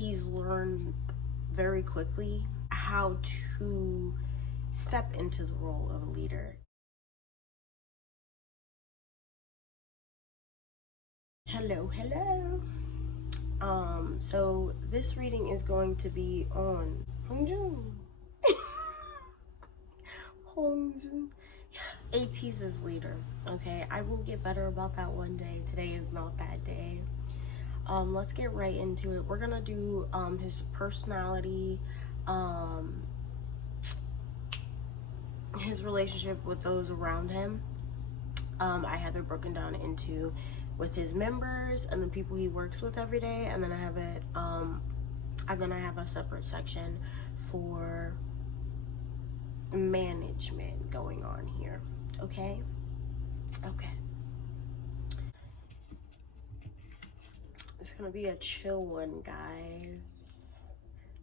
he's learned very quickly how to step into the role of a leader. Hello. So this reading is going to be on Hongjoong. Hongjoong. Ateez's leader. Okay, I will get better about that one day. Today is not that day. Let's get right into it. We're gonna do his personality, his relationship with those around him. I have it broken down into with his members and the people he works with every day, and then I have it I have a separate section for management going on here. Okay. It's gonna be a chill one, guys.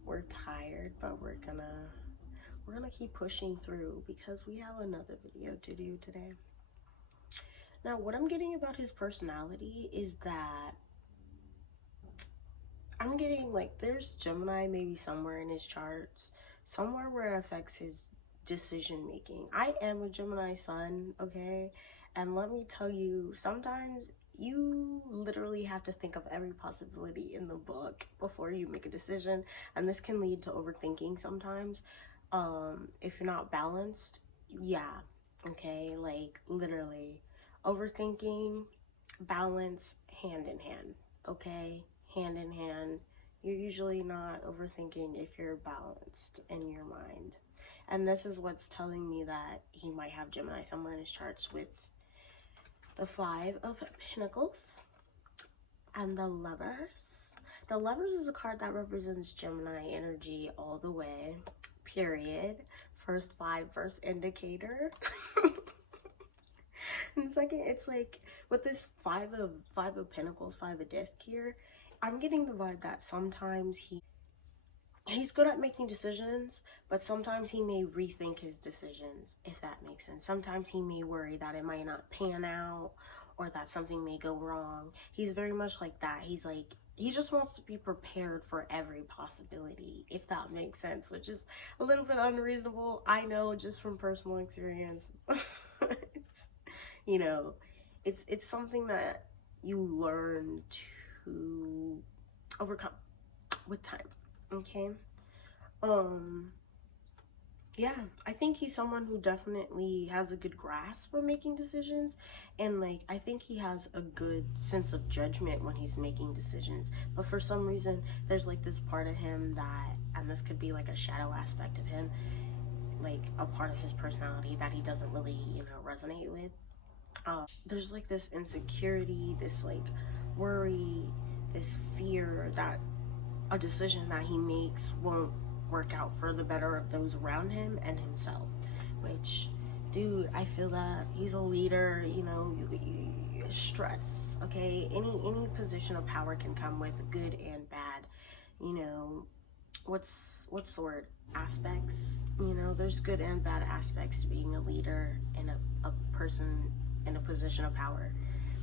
We're tired, but we're gonna keep pushing through because we have another video to do today. Now, what I'm getting about his personality is that I'm getting like there's Gemini maybe somewhere in his charts, somewhere where it affects his decision making. I am a Gemini sun, okay? And let me tell you, sometimes you literally have to think of every possibility in the book before you make a decision, and this can lead to overthinking sometimes. If you're not balanced, yeah, okay? Like literally overthinking, balance, hand in hand, okay? Hand in hand. You're usually not overthinking if you're balanced in your mind. And this is what's telling me that he might have Gemini somewhere in his charts with the 5 of Pentacles and the Lovers. The Lovers is a card that represents Gemini energy all the way, period. First 5, first indicator. And second, it's like with this 5 of Pentacles, 5 of Disc here, I'm getting the vibe that sometimes he's good at making decisions, but sometimes he may rethink his decisions, if that makes sense. Sometimes he may worry that it might not pan out or that something may go wrong. He's very much like that. He's like, he just wants to be prepared for every possibility, if that makes sense, which is a little bit unreasonable. I know, just from personal experience. You know, it's something that you learn to overcome with time, okay? Yeah, I think he's someone who definitely has a good grasp of making decisions, and like I think he has a good sense of judgment when he's making decisions. But for some reason there's like this part of him that, and this could be like a shadow aspect of him, like a part of his personality that he doesn't really, you know, resonate with. There's like this insecurity, this like worry, this fear that a decision that he makes won't work out for the better of those around him and himself. Which, dude, I feel that he's a leader. You know, stress, okay? Any position of power can come with good and bad. You know, what's the word? Aspects. You know, there's good and bad aspects to being a leader and a person in a position of power,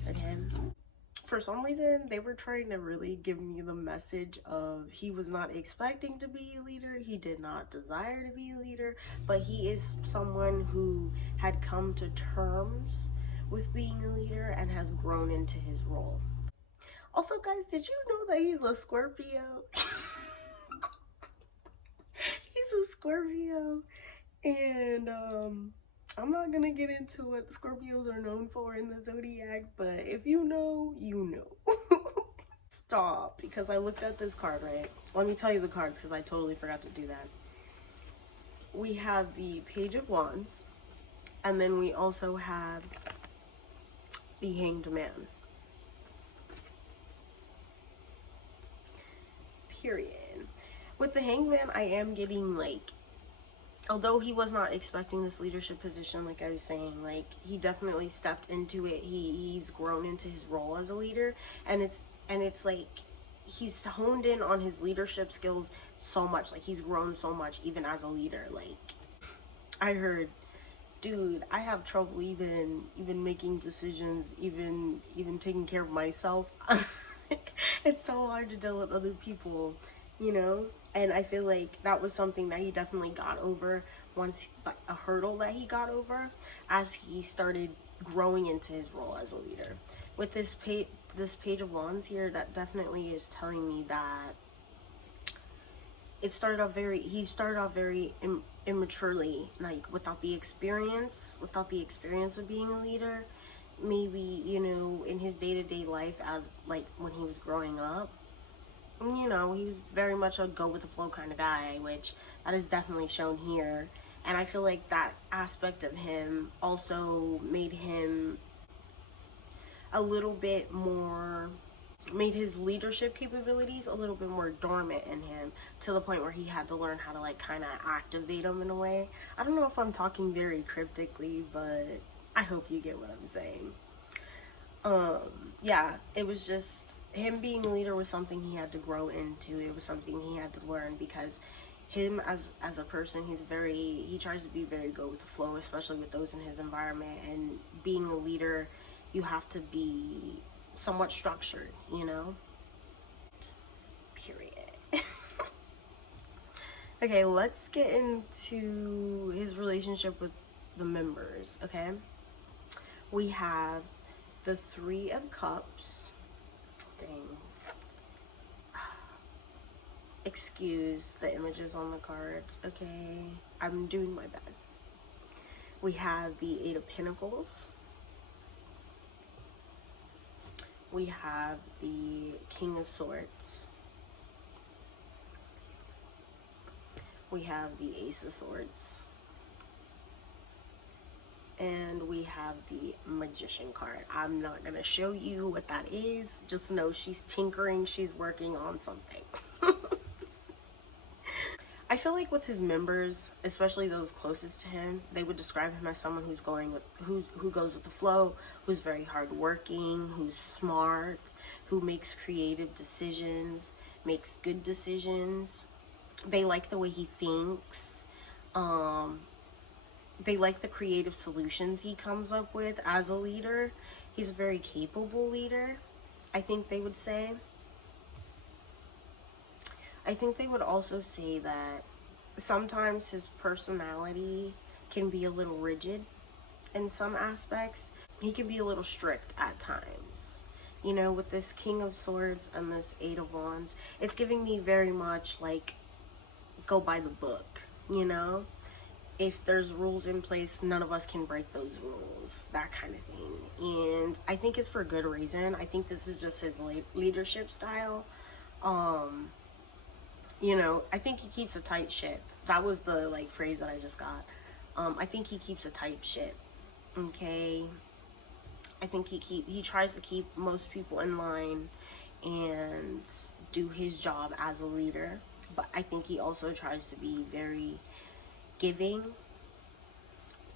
okay? For some reason, they were trying to really give me the message of he was not expecting to be a leader, he did not desire to be a leader, but he is someone who had come to terms with being a leader and has grown into his role. Also, guys, did you know that he's a Scorpio? He's a Scorpio, and I'm not gonna get into what Scorpios are known for in the zodiac, but if you know, you know. Stop, because I looked at this card, right? Let me tell you the cards, because I totally forgot to do that. We have the Page of Wands, and then we also have the Hanged Man. Period. With the Hanged Man, I am getting like, although he was not expecting this leadership position, like I was saying, like he definitely stepped into it. He's grown into his role as a leader, and it's like he's honed in on his leadership skills so much. Like he's grown so much even as a leader. Like I heard, dude, I have trouble even making decisions, even taking care of myself. It's so hard to deal with other people, you know? And I feel like that was something that he definitely got over once, like a hurdle that he got over as he started growing into his role as a leader. With this page of wands here, that definitely is telling me that he started off very immaturely, like without the experience of being a leader. Maybe, you know, in his day-to-day life, as like when he was growing up, you know, he was very much a go with the flow kind of guy, which that is definitely shown here. And I feel like that aspect of him also made him a little bit more, made his leadership capabilities a little bit more dormant in him, to the point where he had to learn how to like kind of activate them in a way. I don't know if I'm talking very cryptically, but I hope you get what I'm saying. Yeah, it was just him being a leader was something he had to grow into. It was something he had to learn, because him as a person, he tries to be very go with the flow, especially with those in his environment. And being a leader, you have to be somewhat structured, you know? Period. Okay, let's get into his relationship with the members, okay? We have the Three of Cups. Dang. Excuse the images on the cards, okay? I'm doing my best. We have the Eight of Pentacles. We have the King of Swords. We have the Ace of Swords. And we have the Magician card. I'm not going to show you what that is. Just know she's tinkering. She's working on something. I feel like with his members, especially those closest to him, they would describe him as someone who's who goes with the flow, who's very hardworking, who's smart, who makes creative decisions, makes good decisions. They like the way he thinks. They like the creative solutions he comes up with as a leader. He's a very capable leader, I think they would say. I think they would also say that sometimes his personality can be a little rigid in some aspects. He can be a little strict at times. You know, with this King of Swords and this Eight of Wands, it's giving me very much like, go by the book, you know? If there's rules in place, none of us can break those rules, that kind of thing. And I think it's for good reason. I think this is just his leadership style. You know, I think he keeps a tight ship. That was the like phrase that I just got. I think he keeps a tight ship. Okay. I think he tries to keep most people in line and do his job as a leader. But I think he also tries to be very giving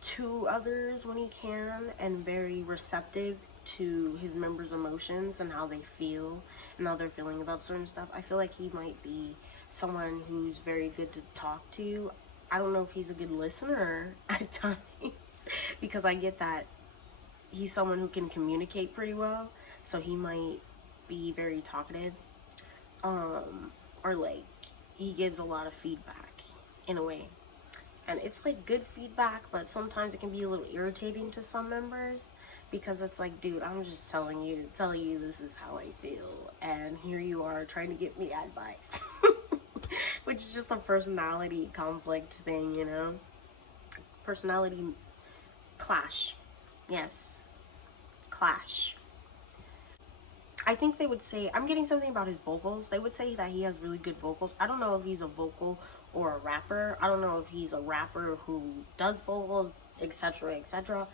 to others when he can, and very receptive to his members' emotions and how they feel and how they're feeling about certain stuff. I feel like he might be someone who's very good to talk to. I don't know if he's a good listener at times, because I get that he's someone who can communicate pretty well, so he might be very talkative, or like he gives a lot of feedback in a way. And it's like good feedback, but sometimes it can be a little irritating to some members, because it's like, dude, I'm just telling you this is how I feel, and here you are trying to give me advice. Which is just a personality conflict thing, you know? Personality clash. Yes. Clash. I think they would say, I'm getting something about his vocals. They would say that he has really good vocals. I don't know if he's a vocal or a rapper. I don't know if he's a rapper who does vocals, etc., etc.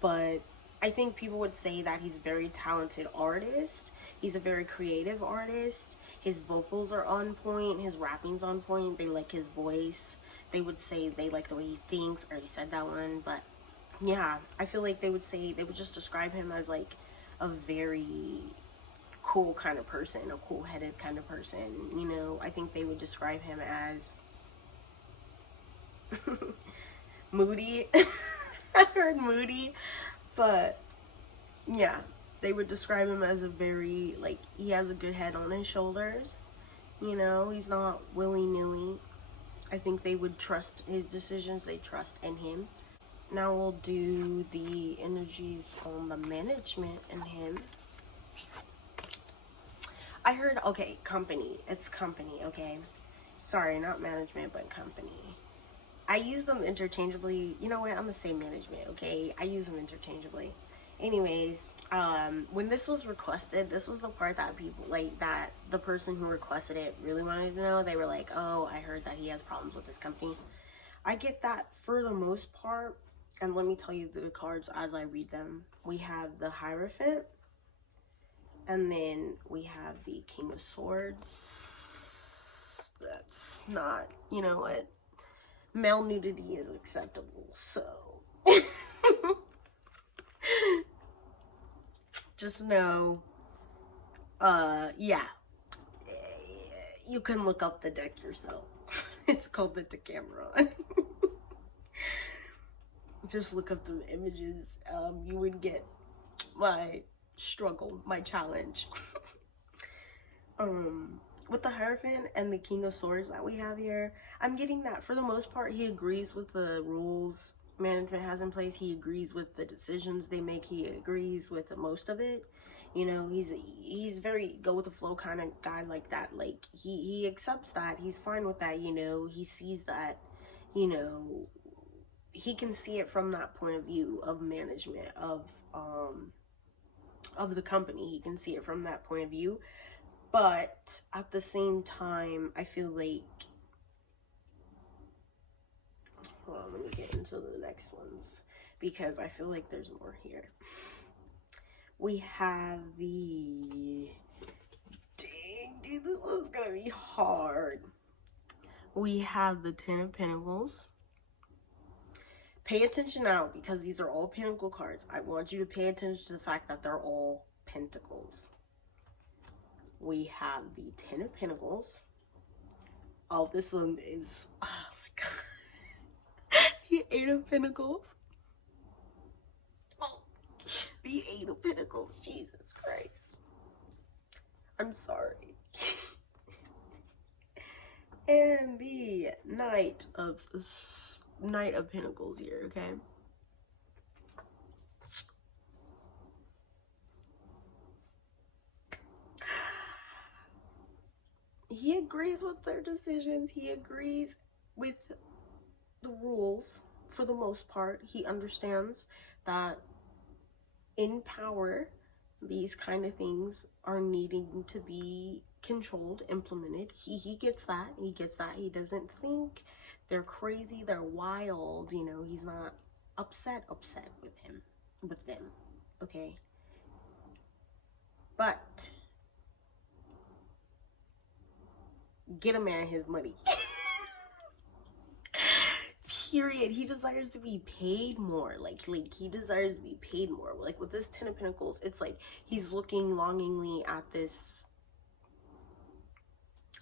But I think people would say that he's a very talented artist. He's a very creative artist. His vocals are on point. His rapping's on point. They like his voice. They would say they like the way he thinks. I already said that one. But yeah, I feel like they would just describe him as like a very cool kind of person, a cool-headed kind of person. You know, I think they would describe him as moody. I heard moody, but yeah, they would describe him as a very, like, he has a good head on his shoulders, You know, he's not willy-nilly. I think they would trust his decisions. They trust in him. Now we'll do the energies on the management in him. I heard, okay, company. It's company, okay? Sorry, not management, but company. I use them interchangeably. You know what? I'm gonna say management, okay? I use them interchangeably. Anyways, when this was requested, this was the part that people, like, that the person who requested it really wanted to know. They were like, oh, I heard that he has problems with his company. I get that for the most part. And let me tell you the cards as I read them. We have the Hierophant. And then we have the King of Swords. That's not, you know what? Male nudity is acceptable, so. Just know, yeah. You can look up the deck yourself. It's called the Decameron. Just look up the images. You would get my struggle, my challenge. With the Hierophant and the King of Swords that we have here, I'm getting that for the most part he agrees with the rules management has in place. He agrees with the decisions they make. He agrees with most of it. You know, he's very go with the flow kind of guy like that. Like he accepts that. He's fine with that, you know. He sees that, you know, he can see it from that point of view of management of the company. He can see it from that point of view. But at the same time, I feel like, well, let me get into the next ones because I feel like there's more here. We have the, dang, dude, this one's gonna be hard. We have the Ten of Pentacles. Pay attention now because these are all Pentacle cards. I want you to pay attention to the fact that they're all Pentacles. We have the Ten of Pentacles. Oh, this one is, oh my god. The Eight of Pentacles. Oh, the Eight of Pentacles. Jesus Christ. I'm sorry. And the Knight of Pentacles here, okay? He agrees with their decisions. He agrees with the rules for the most part. He understands that in power, these kind of things are needing to be controlled, implemented. He gets that. He gets that. He doesn't think they're crazy, they're wild, you know. He's not upset with them, okay? But get a man his money. Period. He desires to be paid more. Like he desires to be paid more. Like with this Ten of Pentacles, it's like he's looking longingly at this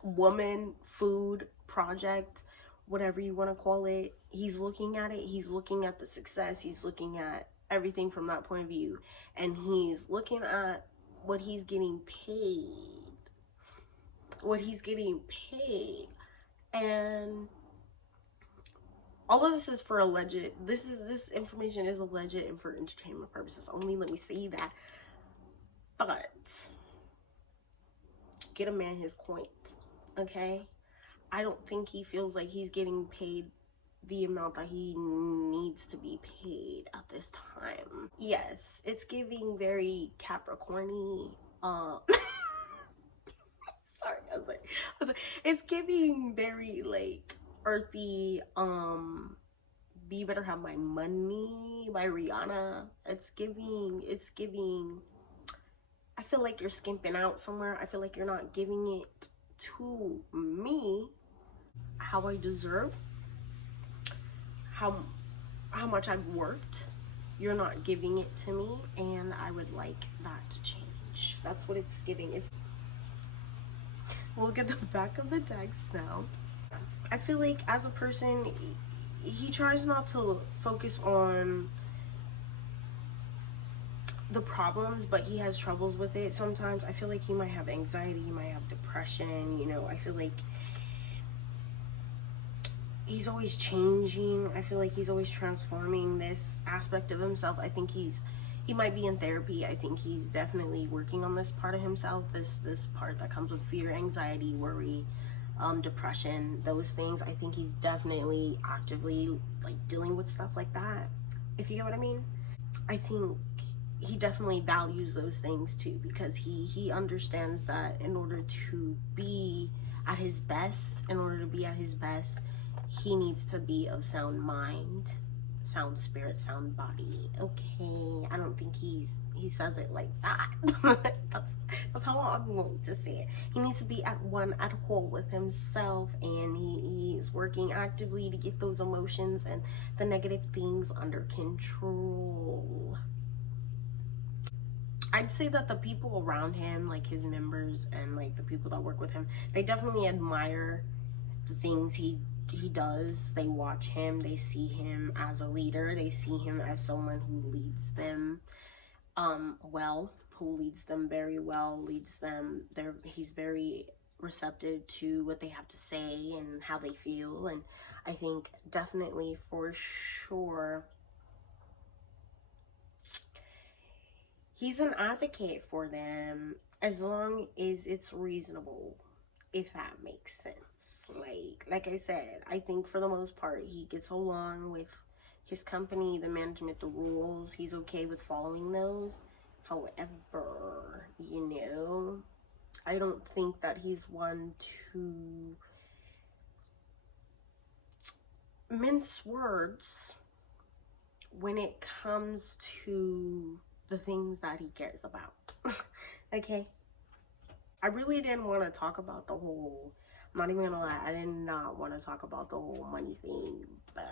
woman, food, project, whatever you want to call it. He's looking at it. He's looking at the success. He's looking at everything from that point of view. And he's looking at what he's getting paid. What he's getting paid. And all of this is for alleged, this information is alleged and for entertainment purposes only. Let me say that. But get a man his coins, okay? I don't think he feels like he's getting paid the amount that he needs to be paid at this time. Yes, it's giving very Capricorn-y, sorry, I was like, it's giving very like earthy, Be Better Have My Money by Rihanna. It's giving, I feel like you're skimping out somewhere. I feel like you're not giving it to me how I deserve, how much I've worked. You're not giving it to me, and I would like that to change. That's what it's giving. It's, look at the back of the text now. I feel like as a person, he tries not to focus on the problems, but he has troubles with it sometimes. I feel like he might have anxiety, he might have depression, you know. I feel like he's always changing. I feel like he's always transforming this aspect of himself. I think he might be in therapy. I think he's definitely working on this part of himself, this part that comes with fear, anxiety, worry, depression, those things. I think he's definitely actively like dealing with stuff like that, if you get what I mean. I think he definitely values those things too, because he understands that in order to be at his best, he needs to be of sound mind, sound spirit, sound body. Okay, I don't think he says it like that. that's how I'm going to say it. He needs to be at whole with himself, and he's working actively to get those emotions and the negative things under control. I'd say that the people around him, like his members and like the people that work with him, they definitely admire the things he does. They watch him, they see him as a leader, they see him as someone who leads them well, who leads them very well, he's very receptive to what they have to say and how they feel. And I think definitely for sure he's an advocate for them, as long as it's reasonable, if that makes sense. Like I said, I think for the most part he gets along with his company, the management, the rules. He's okay with following those. However, you know, I don't think that he's one to mince words when it comes to the things that he cares about. Okay, I really didn't want to talk about the whole, I'm not even gonna lie, I did not want to talk about the whole money thing, but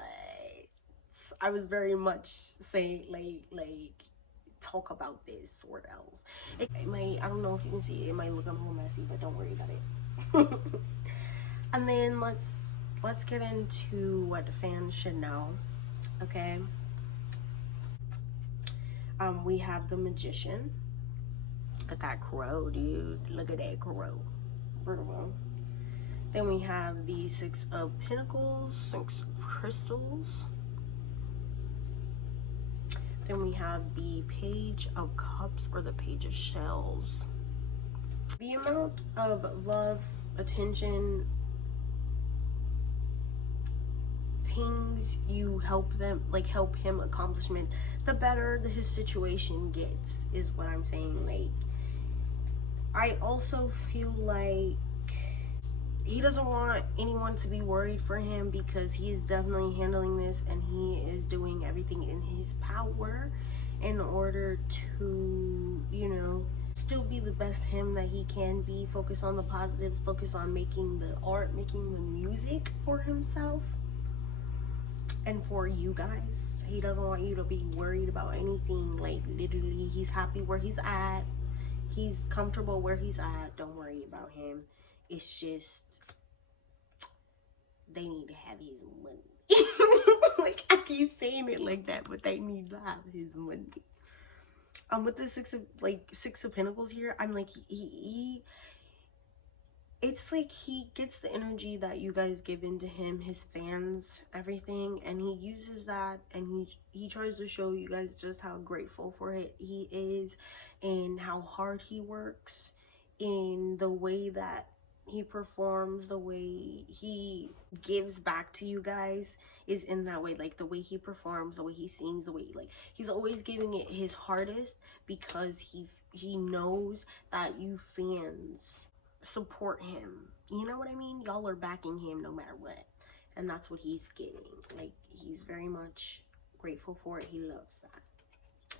I was very much saying like talk about this or else it might, I don't know if you can see it, it might look a little messy, but don't worry about it. And then let's get into what fans should know. Okay, we have the Magician. Look at that crow, dude. Look at that crow. Beautiful. Then we have the Six of Pentacles, Six of Crystals. Then we have the Page of Cups, or the Page of Shells. The amount of love, attention, things you help him accomplishment, the better his situation gets, is what I'm saying. Like, I also feel like he doesn't want anyone to be worried for him, because he is definitely handling this and he is doing everything in his power in order to, you know, still be the best him that he can be. Focus on the positives, focus on making the art, making the music for himself and for you guys. He doesn't want you to be worried about anything. Like, literally, he's happy where he's at. He's comfortable where he's at. Don't worry about him. It's just, they need to have his money. Like, I keep saying it like that, but they need to have his money. With the Six of Pentacles here, I'm like, it's like he gets the energy that you guys give into him, his fans, everything, and he uses that, and he tries to show you guys just how grateful for it he is, and how hard he works, in the way that he performs, the way he gives back to you guys is in that way. Like, the way he performs, the way he sings, the way, like, he's always giving it his hardest, because he knows that you fans support him. You know what I mean? Y'all are backing him no matter what, and that's what he's getting. Like, he's very much grateful for it. He loves that.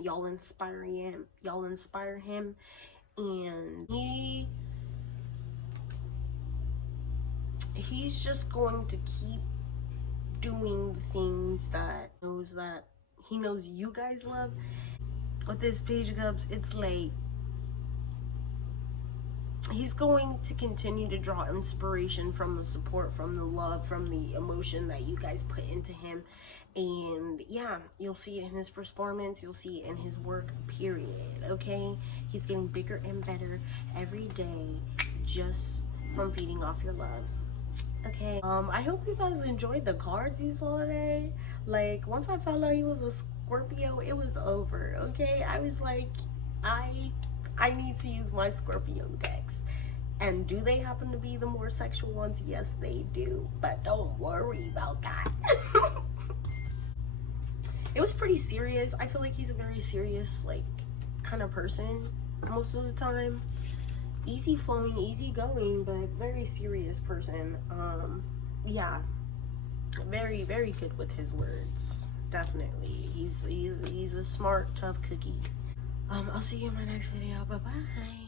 Y'all inspire him, and he's just going to keep doing the things that he knows you guys love. With this Page of Cups, it's like he's going to continue to draw inspiration from the support, from the love, from the emotion that you guys put into him. And yeah, you'll see it in his performance, you'll see it in his work, period. Okay, he's getting bigger and better every day just from feeding off your love. Okay, I hope you guys enjoyed the cards you saw today. Like, once I found out he was a Scorpio, it was over. Okay, I was like, I need to use my Scorpio decks. And do they happen to be the more sexual ones? Yes, they do. But don't worry about that. It was pretty serious. I feel like he's a very serious, like, kind of person most of the time. Easy flowing, easy going, but very serious person. Yeah, very, very good with his words. Definitely. He's a smart, tough cookie. I'll see you in my next video. Bye-bye.